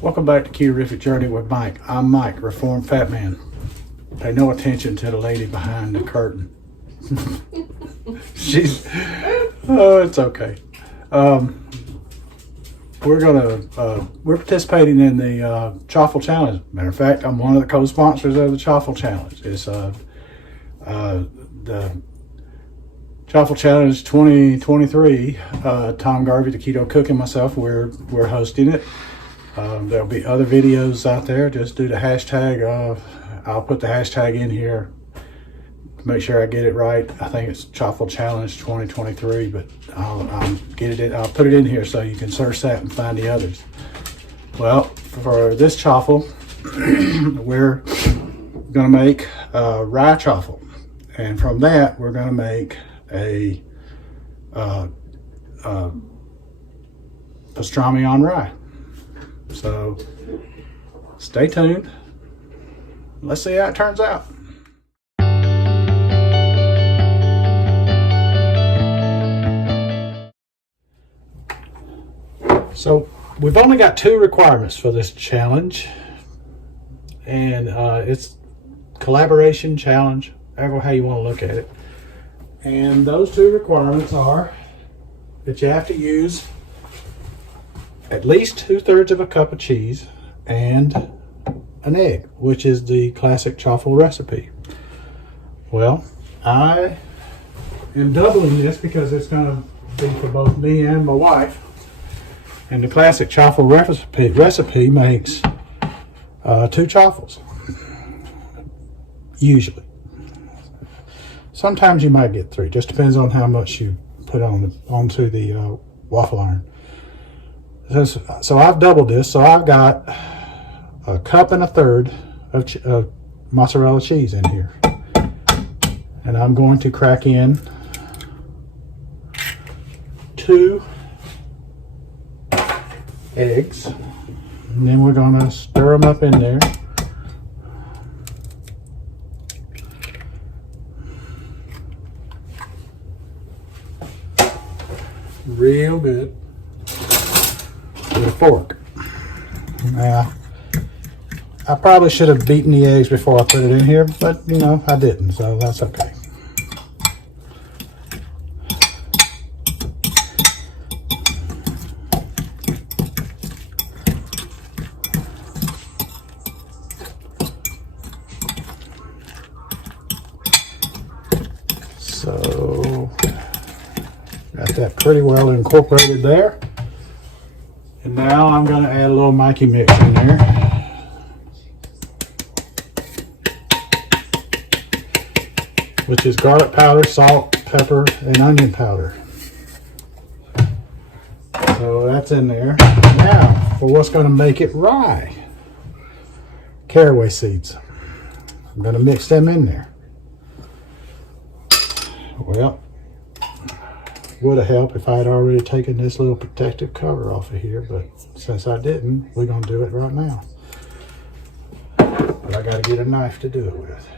Welcome back to Keto Journey with Mike. I'm Mike, Reformed Fat Man. Pay no attention to the lady behind the curtain. It's okay. We're participating in the Chaffle Challenge. Matter of fact, I'm one of the co-sponsors of the Chaffle Challenge. It's the Chaffle Challenge 2023. Tom Garvey, the Keto Cook, and myself, we're hosting it. There'll be other videos out there. Just do the hashtag. I'll put the hashtag in here to make sure I get it right. I think it's Chaffle Challenge 2023, but I'll put it in here so you can search that and find the others. Well, for this chaffle, we're gonna make rye chaffle, and from that we're gonna make a pastrami on rye. So stay tuned. Let's see how it turns out. So we've only got 2 requirements for this challenge, and it's collaboration challenge, however how you want to look at it. And those 2 requirements are that you have to use at least 2/3 of a cup of cheese and an egg, which is the classic chaffle recipe. Well, I am doubling this because it's going to be for both me and my wife. And the classic chaffle recipe makes 2 chaffles, usually. Sometimes you might get 3, just depends on how much you put onto the waffle iron. So I've doubled this, so I've got 1.3 cups of mozzarella cheese in here. And I'm going to crack in 2 eggs, and then we're going to stir them up in there. Real good with a fork. Now, I probably should have beaten the eggs before I put it in here, but you know, I didn't, so that's okay. So, got that pretty well incorporated there. And now I'm going to add a little Mikey mix in there. Which is garlic powder, salt, pepper, and onion powder. So that's in there. Now, for what's going to make it rye. Caraway seeds. I'm going to mix them in there. Well, would have helped if I had already taken this little protective cover off of here, but since I didn't, we're going to do it right now. But I got to get a knife to do it with.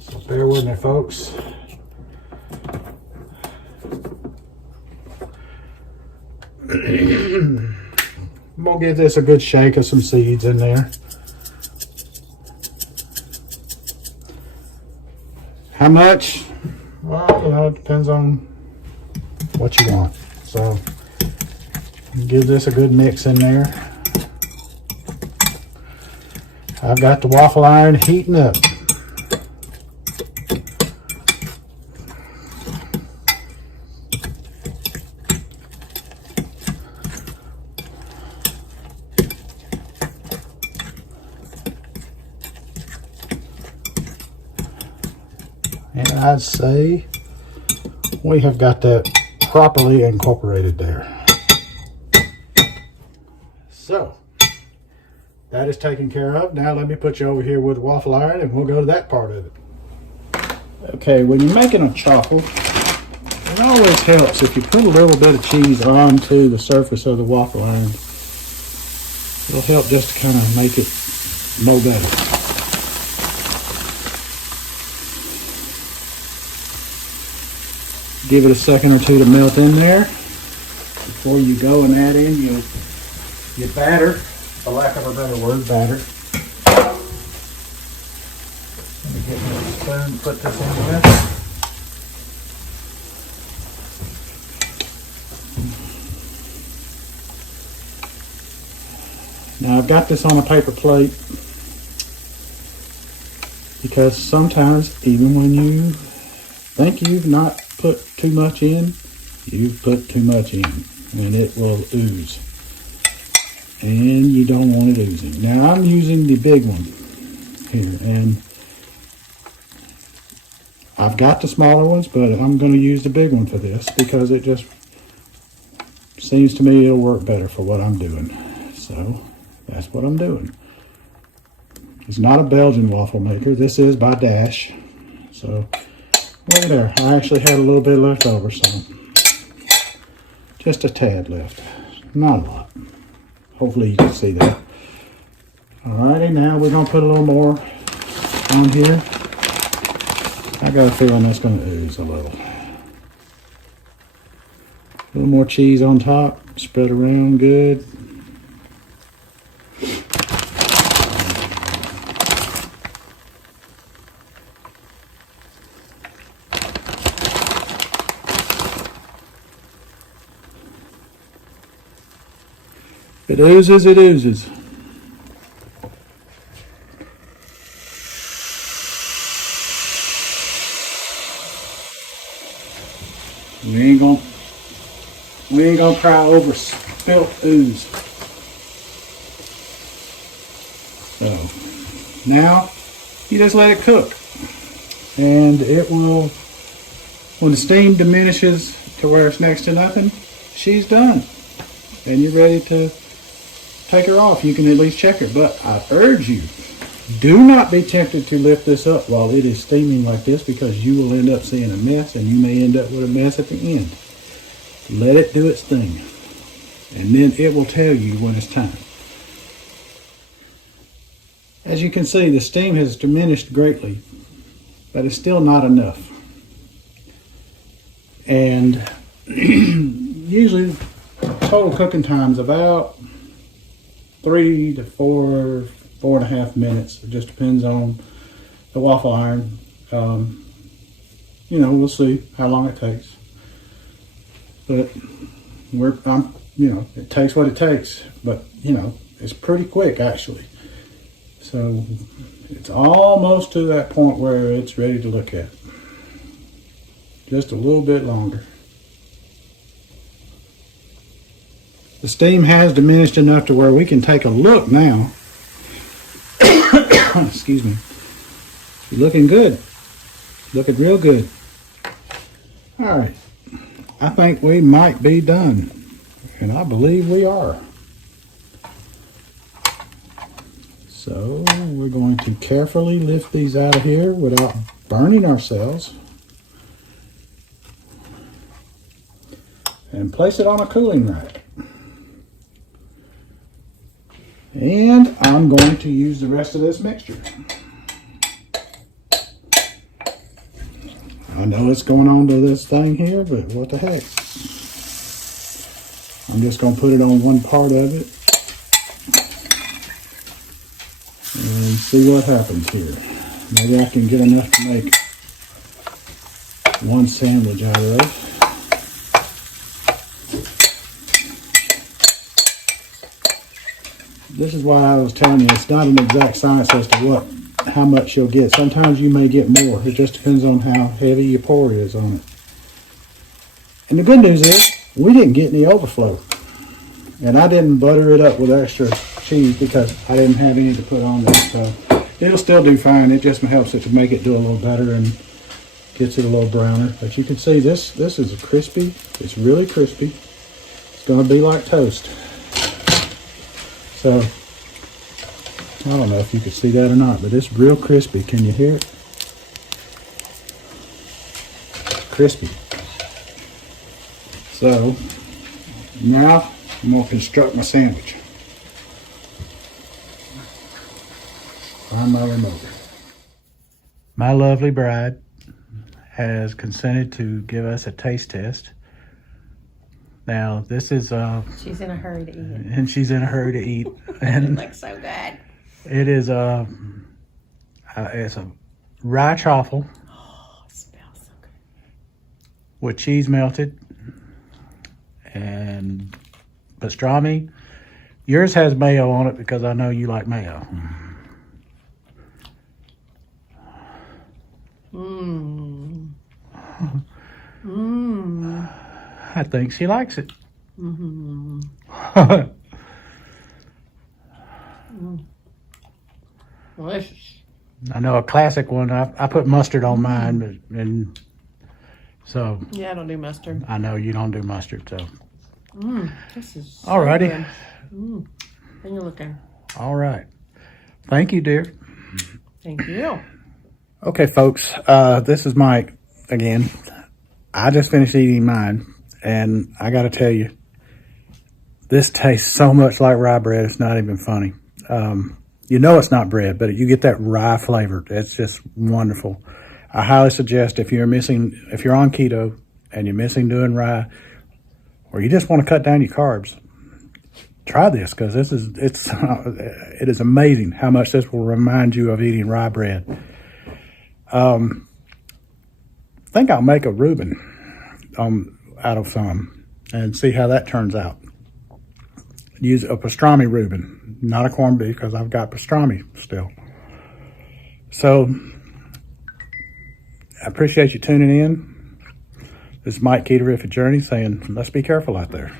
So bear with me, folks. I'm going to give this a good shake of some seeds in there. How much? Well, you know, it depends on what you want. So, give this a good mix in there. I've got the waffle iron heating up. And I'd say we have got that properly incorporated there. So, that is taken care of. Now let me put you over here with the waffle iron and we'll go to that part of it. Okay, when you're making a chaffle, it always helps if you put a little bit of cheese onto the surface of the waffle iron. It'll help just to kind of make it more better. Give it a second or two to melt in there before you go and add in your batter, for lack of a better word, batter. Let me get my spoon and put this in there. Now I've got this on a paper plate because sometimes even when you think you've not put too much in, you've put too much in and it will ooze. And you don't want it oozing. Now I'm using the big one here, and I've got the smaller ones, but I'm going to use the big one for this because it just seems to me it'll work better for what I'm doing. So that's what I'm doing. It's not a Belgian waffle maker. This is by Dash. So look there. I actually had a little bit left over, so just a tad left. Not a lot. Hopefully you can see that. Alrighty, now we're going to put a little more on here. I got a feeling that's going to ooze a little. A little more cheese on top. Spread around good. It oozes, it oozes. We ain't gonna cry over spilt ooze. So now you just let it cook, and it will, when the steam diminishes to where it's next to nothing, she's done, and you're ready to take her off. You can at least check her, but I urge you, do not be tempted to lift this up while it is steaming like this, because you will end up seeing a mess, and you may end up with a mess at the end. Let it do its thing, and then it will tell you when it's time. As you can see, the steam has diminished greatly, but it's still not enough. And usually total cooking time is about 3 to 4.5 minutes. It just depends on the waffle iron. We'll see how long it takes. But it takes what it takes. But it's pretty quick actually. So it's almost to that point where it's ready to look at. Just a little bit longer. The steam has diminished enough to where we can take a look now. Excuse me. It's looking good. Looking real good. All right. I think we might be done. And I believe we are. So we're going to carefully lift these out of here without burning ourselves. And place it on a cooling rack. And I'm going to use the rest of this mixture. I know it's going on to this thing here, but what the heck. I'm just going to put it on one part of it and see what happens here. Maybe I can get enough to make one sandwich out of it. This is why I was telling you, it's not an exact science as to how much you'll get. Sometimes you may get more. It just depends on how heavy your pour is on it. And the good news is, we didn't get any overflow. And I didn't butter it up with extra cheese because I didn't have any to put on there. So it'll still do fine. It just helps it to make it do a little better and gets it a little browner. But you can see this is crispy. It's really crispy. It's going to be like toast. So, I don't know if you can see that or not, but it's real crispy. Can you hear it? Crispy. So, now I'm going to construct my sandwich. Find my remote. My lovely bride has consented to give us a taste test. Now, this is she's in a hurry to eat. And she's in a hurry to eat. And it looks so good. It is it's a rye chaffle. Oh, it smells so good. With cheese melted and pastrami. Yours has mayo on it because I know you like mayo. Mmm. Mmm. I think she likes it. Mm-hmm. Delicious. I know a classic one. I put mustard on mine, and so. Yeah, I don't do mustard. I know you don't do mustard, so. This is so alrighty. Good. And you're looking. All right. Thank you, dear. Thank you. Okay, folks. This is Mike again. I just finished eating mine, and I got to tell you, this tastes so much like rye bread. It's not even funny. You know it's not bread, but you get that rye flavor. It's just wonderful. I highly suggest if you're on keto and you're missing doing rye, or you just want to cut down your carbs, try this because it is amazing how much this will remind you of eating rye bread. I think I'll make a Reuben out of some and see how that turns out. Use a pastrami Reuben, not a corned beef because I've got pastrami still. So I appreciate you tuning in. This is Mike Keterific Journey saying, let's be careful out there.